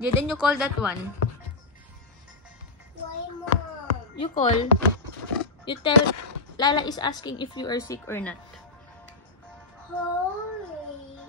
Jaden, you call that one. Why, Mom? You call. You tell Lala is asking if you are sick or not. Holy,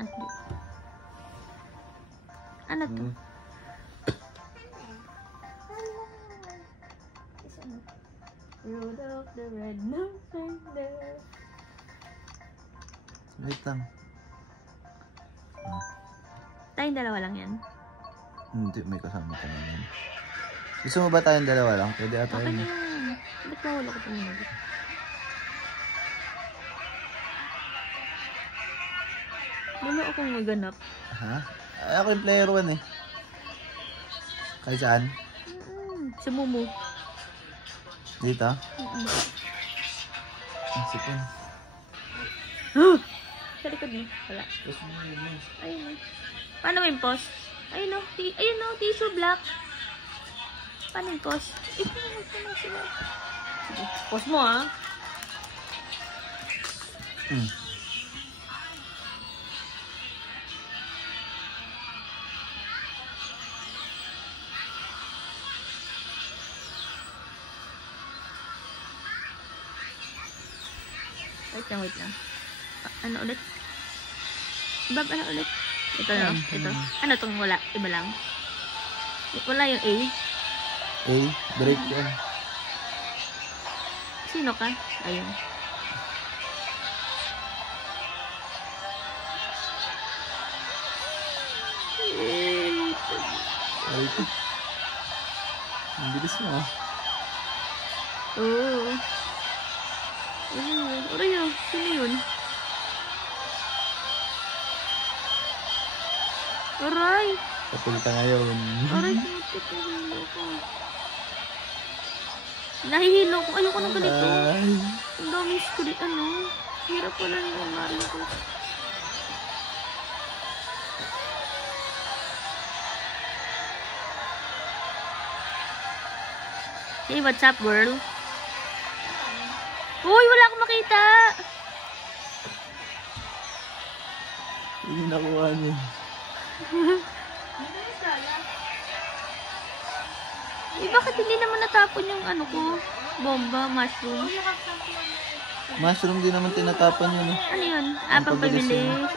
Mommy. Ano to? Rudolph the red-nosed reindeer. Wait lang. Tayong dalawa lang yan. Hindi, may kasama ka naman. Gusto mo ba tayong dalawa lang? Pwede ata Okay yun. na yan. Ba't mawala ko ito? Wala akong maganap. Ha? Ay, ako yung player 1 eh. Kahit saan? Sa Mumu. Dito? Ang sipon. Sa likod mo. Wala. Tapos mo yun. Ayun o. Paano yung pause? Ayun o. Ayun o. Tissue black. Paano yung pause? Sige. Pause mo ah. Wait lang. Ano ulit? Bab, ano ulit? Ito no? Ito. Ano tong wala? Iba lang? Wala yung A? A? Break yan. Sino ka? Ayun. Ay, ito. Ang bilis mo ah. Oo. Ano yun? Aray yun. Sino yun? Aray! Kapulta ngayon. Aray, putik. Nahihilo ko. Nahihilo ko. Ayoko na ganito. Ay. Ang dami screen. Ano? Hirap ko na yung Mario ko. Hey, what's up, girl? Uy, wala akong makita. Hindi nakuha niya. Bakit hindi naman natapon yung ano ko? Bomba, mushroom. Mushroom din naman tinatapon yun. Ano yun? Ang Pagpabilis. pabilis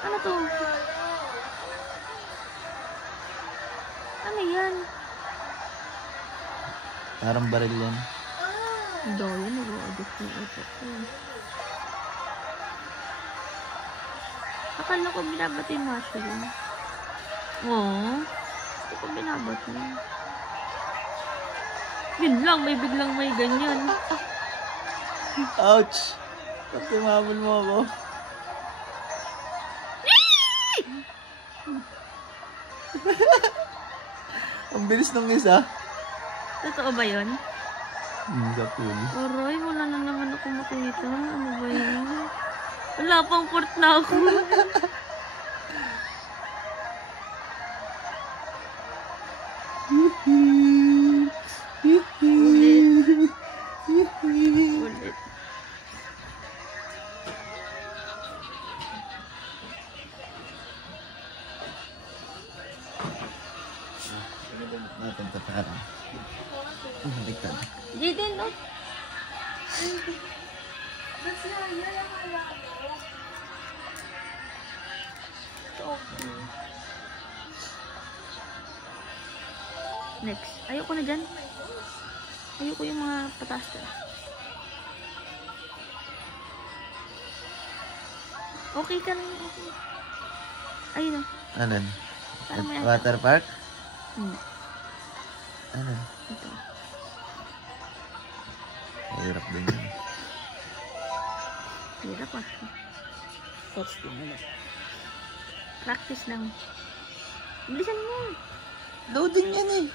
Ano to? Ano yan? Parang baril yan. Do, yan. Nag-o-adjust yung utak ko. Akala ko binabat yung mushroom. Oo. Hindi ko binabat yun. Yun lang, may biglang may ganyan. Ouch! Ba't timamon mo ako? Ang bilis ng isa. Totoo ba yun? Sa pool. Aray, wala na naman ako makita. Ano ba yun? Wala pang port na ako. Ulit. Natin ito parang. Baliktad. Jaden, no? Next. Ayoko na dyan. Ayoko yung mga patas ka. Okay ka lang. Okay. Ayun na. Anan? Parang may Water park? Hmm. Anan? Ito. Mahirap din yun. Hirap ah. Testing ulit. Practice lang. Bilisan mo. Loading yan eh.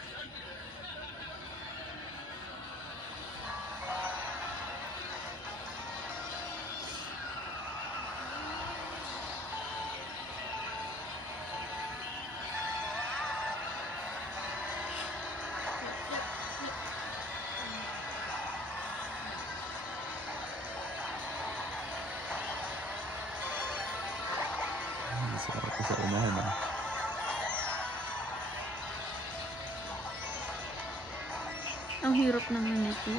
hirap naman ito.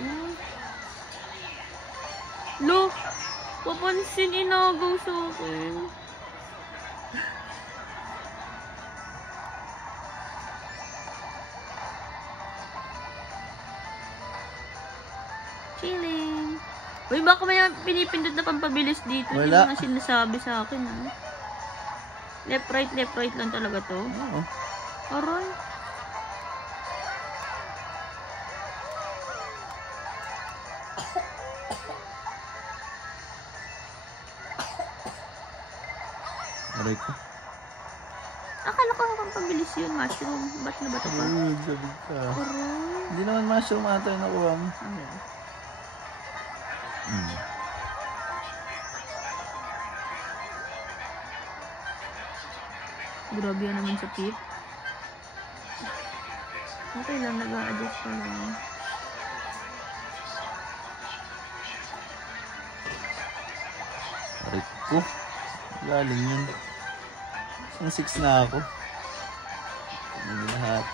Lo, papansin, inagaw sa akin. Chilling. Uy, baka may pinipindot na pampabilis dito. Wala. Yung mga sinasabi sa akin, ha? Left, right lang talaga to. Oo. Aroy. Aray ko. Akala ko pampabilis yun, mushroom. Ba't na ba ito pa? Uy, sabi ka. Aroy. Hindi naman mushroom ata yung nakuha mo. Ano? Grabe yan naman sa tip. Okay lang, nag-a-adjust ko lang. Aray ko. Galing yun. Isang 6 na ako. Ano lahat?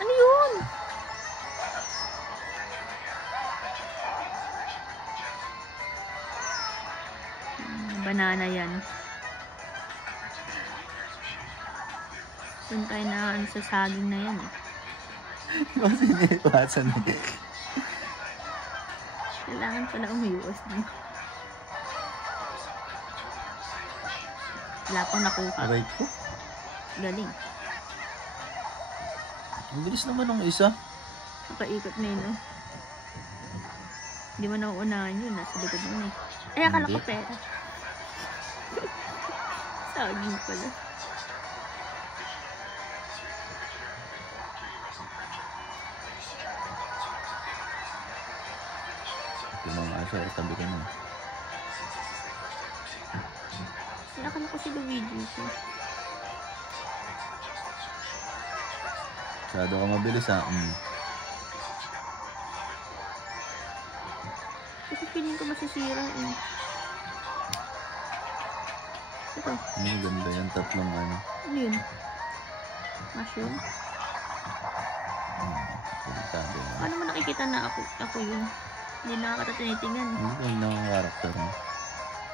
Ano yun? Banana yan. Doon tayo na ano, sa saging na yan. Kasi iniiwasan eh. Kailangan pala umiwas na. Wala pang nakuha. Aray ko. Galing. Ang bilis naman ng isa. Nakaikot na yun, oh. Hindi mo nauunahan yun. Nasa likod mo eh. Ay, akala ko Hindi. pera. Saging pala. Ito mga asa. Tabi ko na. Ay, akala ko si Luigi ito. Masyado ka mabilis ha. Kasi feeling ko masisira eh. Ito. Ang ganda yan. Tatlong ano. Ano yun? Mushroom? Sabi nga. Paano mo nakikita na ako yun? Hindi nakakata tinitingnan. Hindi ko lang ang karakter mo.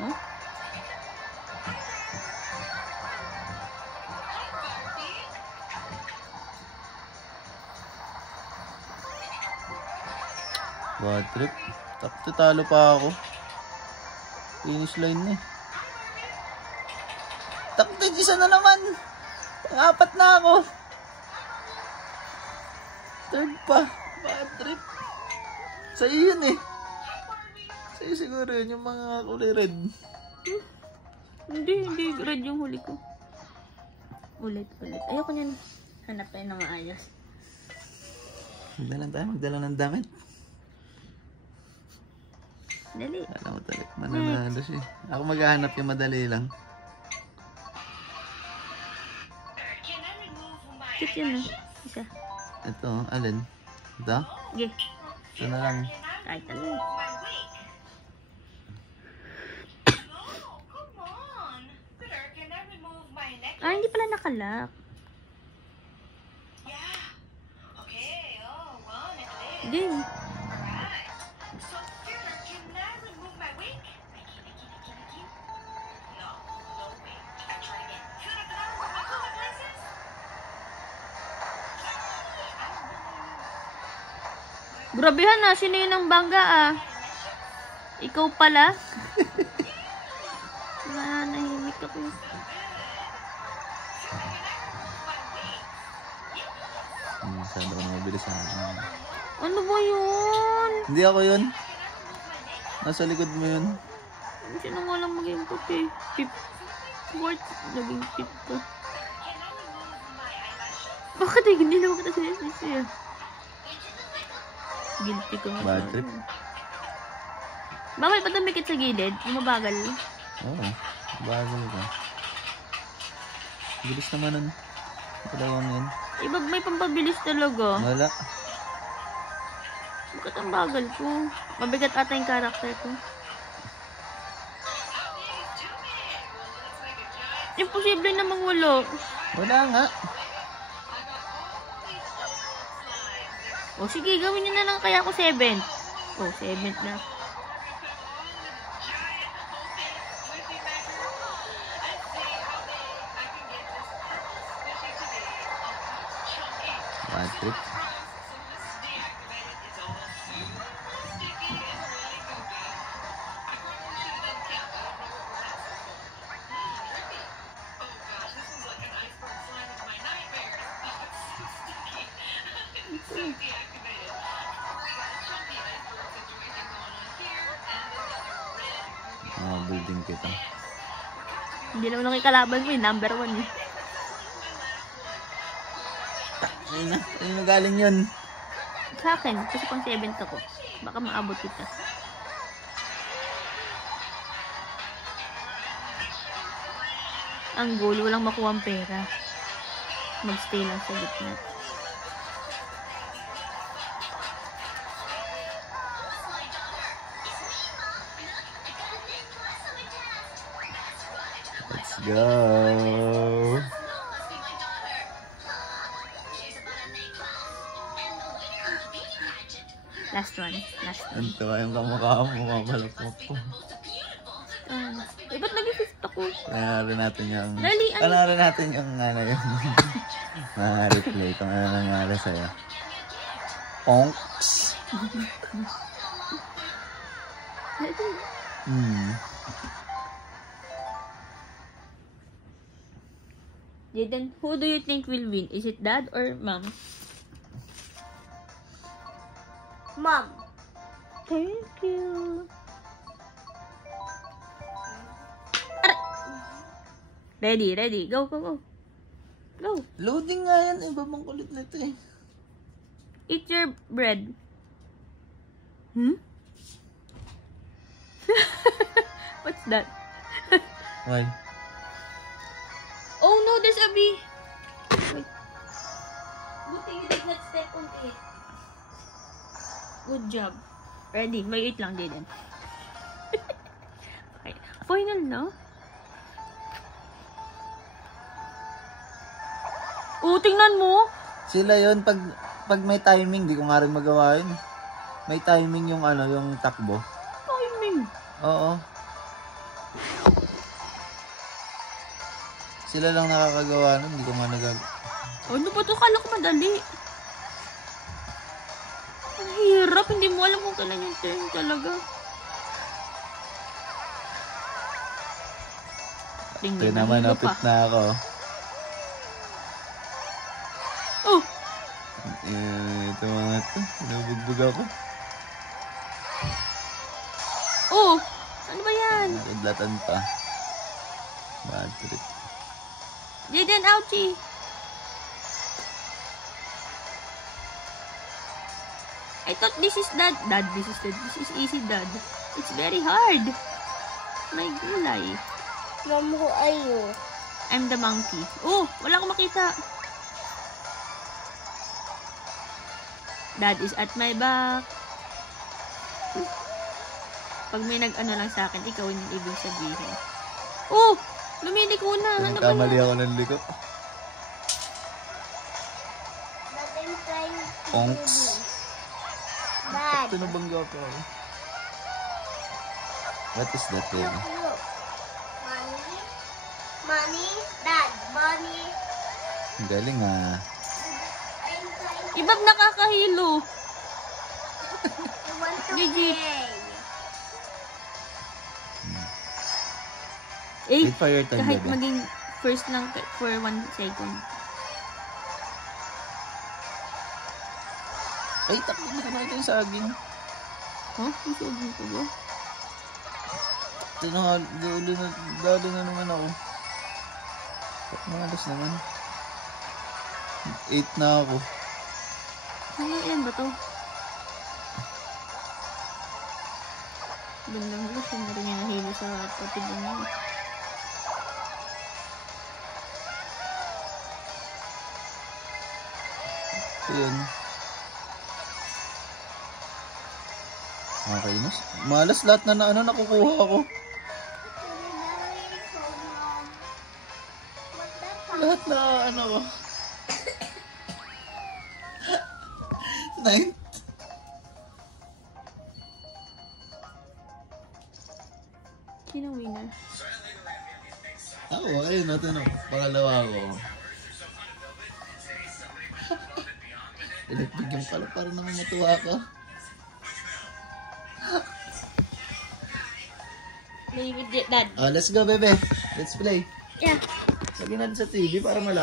Huh? Bad trip. Talo pa ako. Finish line na eh. Taktik, isa na naman. Pang-apat na ako. Third pa. Bad trip. Sa'yo yun eh. Sa'yo siguro yun yung mga kulay red. Hindi red yung huli ko. Ulit. Ayoko niyan. Hanap tayo ng maayos. Magdala ng damit. Dali. Alam mo talaga, mananalo siya. Ako maghahanap yung madali lang. Cute yun ah. Isa. Ito, alin? Ito? Sige. Ito na lang. Kahit ano. Ah, hindi pala nakalak. Din. Grabehan na, sino yun ang bangga ah? Ikaw pala? Nahimik ako. Masyado ka na mabilis ha. Ano ba yun? Hindi ako yun. Nasa likod mo yun. Sino nga lang maging puti? Pip. What? Naging pip ka. Bakit eh? Hindi naman kita sinisisi ah. Guilty ko nga. Bad trip. Bawal pa tumikit sa gilid? Mabagal. Oo. Bagal ka. Bilis naman nun. Dalawang yun. Iba may pampabilis talaga. Wala. Bakit ang bagal ko? Mabigat ata yung karakter ko. Imposible namang wala. Wala nga. O sige, gawin nyo na lang kaya ako 7. O, 7 na. Bad trip. Building kita. Hindi naman nakikalaban mo eh. Number 1 eh. Ayun na galing yun. Sa akin, kasi pang 7 ko. Baka maabot kita. Ang goal, walang makuha ang pera. Magstay lang sa gitna. Let's go. Last one. Last one. Ito yung kamukha mo, mamalapok ko. Ba't nag-fifth ako? Pangarin natin yung... Dali, ano? Pangarin natin yung ano yung... mga replay kung ano nangyari sa'yo. Ponks. Jaden, who do you think will win? Is it dad or mom? Mom. Thank you. Ready, ready. Go, go, go. Go. Loading nga yan. Iba bang kulit nito eh. Eat your bread. Hmm? What's that? Why? Oh no, there's a bee. Wait. Good thing you did not step on it. Good job. Ready. May 8 lang, Jaden. Okay. Final na. Oh, tingnan mo. Sila yun, pag may timing, di ko nga rin magawa yun. May timing yung ano, yung takbo. Timing. Oo. Sila lang nakakagawa nun, hindi ko nga nagagawa. Ano ba ito? Kala ko madali. Ang hirap. Hindi mo alam kung kailan yung turn talaga. Ito naman, napit na ako. Oh! Ito mga ito. Nabugbog ako. Oh! Ano ba yan? Nakidlatan pa. Bad trip. Jaden, ouchie! I thought this is dad. Dad, this is dad. This is easy, dad. It's very hard. My gulay. Mom, who are you? I'm the monkey. Oh! Wala akong makita. Dad is at my back. Pag may nag-ano lang sa akin, ikaw yung ibig sabihin. Oh! Lumiliko na. Ano ba Kamali yan? ako ng liko. But I'm trying to Ponks. do. Dad. Ito nabangga ako. What is that, baby? Look. Mommy. Mommy. Dad. Mommy. Ang galing ah. I'm trying Ibab nakakahilo. to want to Gigi. play. Eh, Wait for your turn, kahit baby. maging first lang for 1 second. Ay, takbo na natin yung saging. Huh? Isugin ko ba? Ito na nga, dali na naman ako. Malas naman. 8 na ako. Ano yan ba to? Bandang gulo, siya na rin yung nahilo sa patid mo. So yun. Okay, malas lahat na ano nakukuha ako. Lahat na ano ko. 9. Sino winner? Ako, ayun natin ang pangalawa ko. Pinagbigyan pala para naman matuwa ka. Play with it, Dad. Let's go, bebe. Let's play. Yeah. Sabi natin sa TV para malaki.